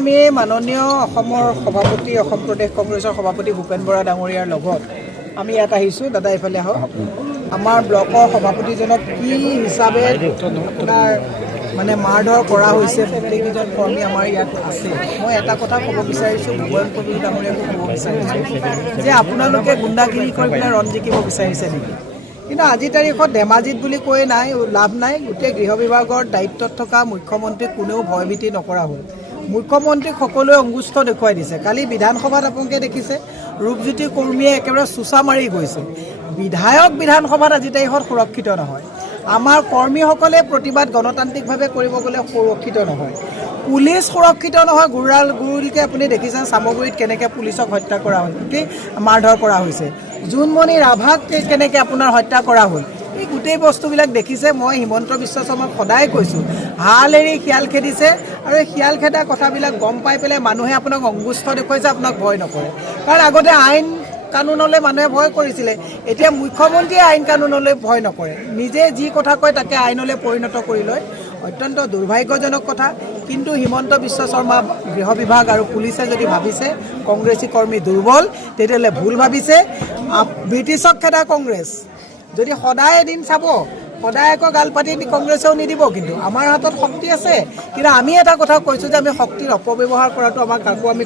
আমি মাননীয় অসমৰ সভাপতি অসম প্ৰদেশ কংগ্ৰেছৰ সভাপতি ভূপেন বৰা ডাঙৰীয়াৰ লগত আমি ইয়াত আহিছোঁ। দাদা এইফালে আহক। আমাৰ ব্লকৰ সভাপতিজনক কি হিচাপে আপোনাৰ মানে মাৰধৰ কৰা হৈছে, গোটেইকেইজন কৰ্মী আমাৰ ইয়াত আছে। মই এটা কথা ক'ব বিচাৰিছোঁ, ভূপেন বৰা ডাঙৰীয়াকো ক'ব বিচাৰিছোঁ যে আপোনালোকে গুণ্ডাগিৰি কৰি পেলাই ৰণ জিকিব বিচাৰিছে নেকি? কিন্তু আজিৰ তাৰিখত ধেমাজিত বুলি কৈ নাই, লাভ নাই। গোটেই গৃহ বিভাগৰ দায়িত্বত থকা মুখ্যমন্ত্ৰীক কোনেও ভয়ভীতি নকৰা হ'ল। মুখ্যমন্ত্ৰীক সকলোৱে অংগুষ্ঠ দেখুৱাই দিছে। কালি বিধানসভাত আপোনালোকে দেখিছে ৰূপজ্যোতি কৰ্মীয়ে একেবাৰে চোচা মাৰি গৈছে। বিধায়ক বিধানসভাত আজি তাৰিখত সুৰক্ষিত নহয়। আমাৰ কৰ্মীসকলে প্ৰতিবাদ গণতান্ত্ৰিকভাৱে কৰিব গ'লে সুৰক্ষিত নহয়। পুলিচ সুৰক্ষিত নহয়। গুৰুলকৈ আপুনি দেখিছে চামগুৰিত কেনেকৈ পুলিচক হত্যা কৰা হ'ল, কি মাৰধৰ কৰা হৈছে। জোনমণি ৰাভাক কেনেকৈ আপোনাৰ হত্যা কৰা হ'ল। এই গোটেই বস্তুবিলাক দেখিছে। মই হিমন্ত বিশ্ব শৰ্মাক সদায় কৈছোঁ, হাল এৰি শিয়াল খেদিছে আৰু এই শিয়াল খেদা কথাবিলাক গম পাই পেলাই মানুহে আপোনাক অংগুষ্ঠ দেখুৱাইছে, আপোনাক ভয় নকৰে। কাৰণ আগতে আইন কানুনলৈ মানুহে ভয় কৰিছিলে, এতিয়া মুখ্যমন্ত্ৰীয়ে আইন কানুনলৈ ভয় নকৰে। নিজে যি কথা কয় তাকে আইনলৈ পৰিণত কৰি লয়। অত্যন্ত দুৰ্ভাগ্যজনক কথা। কিন্তু হিমন্ত বিশ্ব শৰ্মা গৃহ বিভাগ আৰু পুলিচে যদি ভাবিছে কংগ্ৰেছী কৰ্মী দুৰ্বল, তেতিয়াহ'লে ভুল ভাবিছে। ব্ৰিটিছক খেদা কংগ্ৰেছ যদি সদায় এদিন চাব, সদায় আকৌ গাল পাতি কংগ্ৰেছেও নিদিব। কিন্তু আমাৰ হাতত শক্তি আছে। কিন্তু আমি এটা কথা কৈছোঁ যে আমি শক্তিৰ অপব্যৱহাৰ কৰাটো আমাক কাকো আমি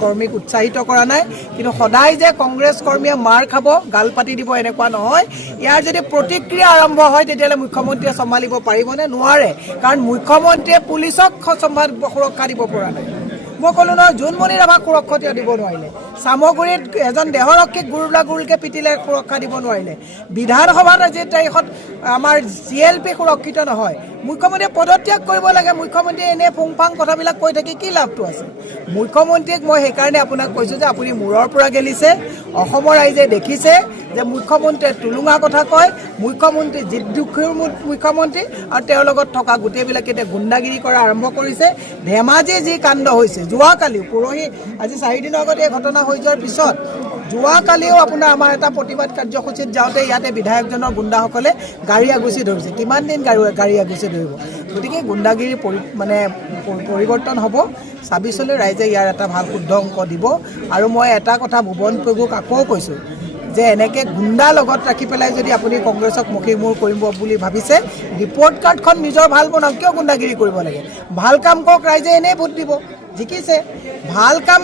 কৰ্মীক উৎসাহিত কৰা নাই। কিন্তু সদায় যে কংগ্ৰেছ কৰ্মীয়ে মাৰ খাব, গাল পাতি দিব, এনেকুৱা নহয়। ইয়াৰ যদি প্ৰতিক্ৰিয়া আৰম্ভ হয় তেতিয়াহ'লে মুখ্যমন্ত্ৰীয়ে চম্ভালিব পাৰিবনে? নোৱাৰে। কাৰণ মুখ্যমন্ত্ৰীয়ে পুলিচক সুৰক্ষা দিব পৰা নাই। মই ক'লোঁ নহয়, জোনমণি ৰাভাক সুৰক্ষা দিব নোৱাৰিলে। চামগুৰিত এজন দেহৰক্ষীক গুৰুলকৈ পিটিলে, সুৰক্ষা দিব নোৱাৰিলে। বিধানসভাত আজিৰ তাৰিখত আমাৰ CLP সুৰক্ষিত নহয়। মুখ্যমন্ত্ৰীয়ে পদত্যাগ কৰিব লাগে। মুখ্যমন্ত্ৰীয়ে এনে ফুংফাং কথাবিলাক কৈ থাকি কি লাভটো আছে? মুখ্যমন্ত্ৰীক মই সেইকাৰণে আপোনাক কৈছোঁ যে আপুনি মূৰৰ পৰা গেলিছে। অসমৰ ৰাইজে দেখিছে যে মুখ্যমন্ত্ৰীয়ে টুলুঙা কথা কয়। মুখ্যমন্ত্ৰী জিদ্দুখীৰ মুখ্যমন্ত্ৰী আৰু তেওঁৰ লগত থকা গোটেইবিলাকে এতিয়া গুণ্ডাগিৰি কৰা আৰম্ভ কৰিছে। ধেমাজি যি কাণ্ড হৈছে, যোৱাকালিও পৰহি আজি 4 দিনৰ আগতে এই ঘটনা হৈ যোৱাৰ পিছত যোৱাকালিও আপোনাৰ আমাৰ এটা প্ৰতিবাদ কাৰ্যসূচীত যাওঁতে ইয়াতে বিধায়কজনৰ গুণ্ডাসকলে গাড়ী আগুচি ধৰিছে। কিমান দিন গাড়ী আগুচি ধৰিব? গতিকে গুণ্ডাগিৰি পৰিৱৰ্তন হ'ব। 26লৈ ৰাইজে ইয়াৰ এটা ভাল শুদ্ধ অংক দিব। আৰু মই এটা কথা ভুৱন প্ৰভুক আকৌ কৈছোঁ যে এনেকৈ গুণ্ডা লগত ৰাখি পেলাই যদি আপুনি কংগ্ৰেছক মষিমূৰ কৰিব বুলি ভাবিছে, ৰিপৰ্ট কাৰ্ডখন নিজৰ ভাল বনাওক। কিয় গুণ্ডাগিৰি কৰিব লাগে? ভাল কাম কৰক, ৰাইজে এনেই ভোট দিব। জিকিছে ভাল কাম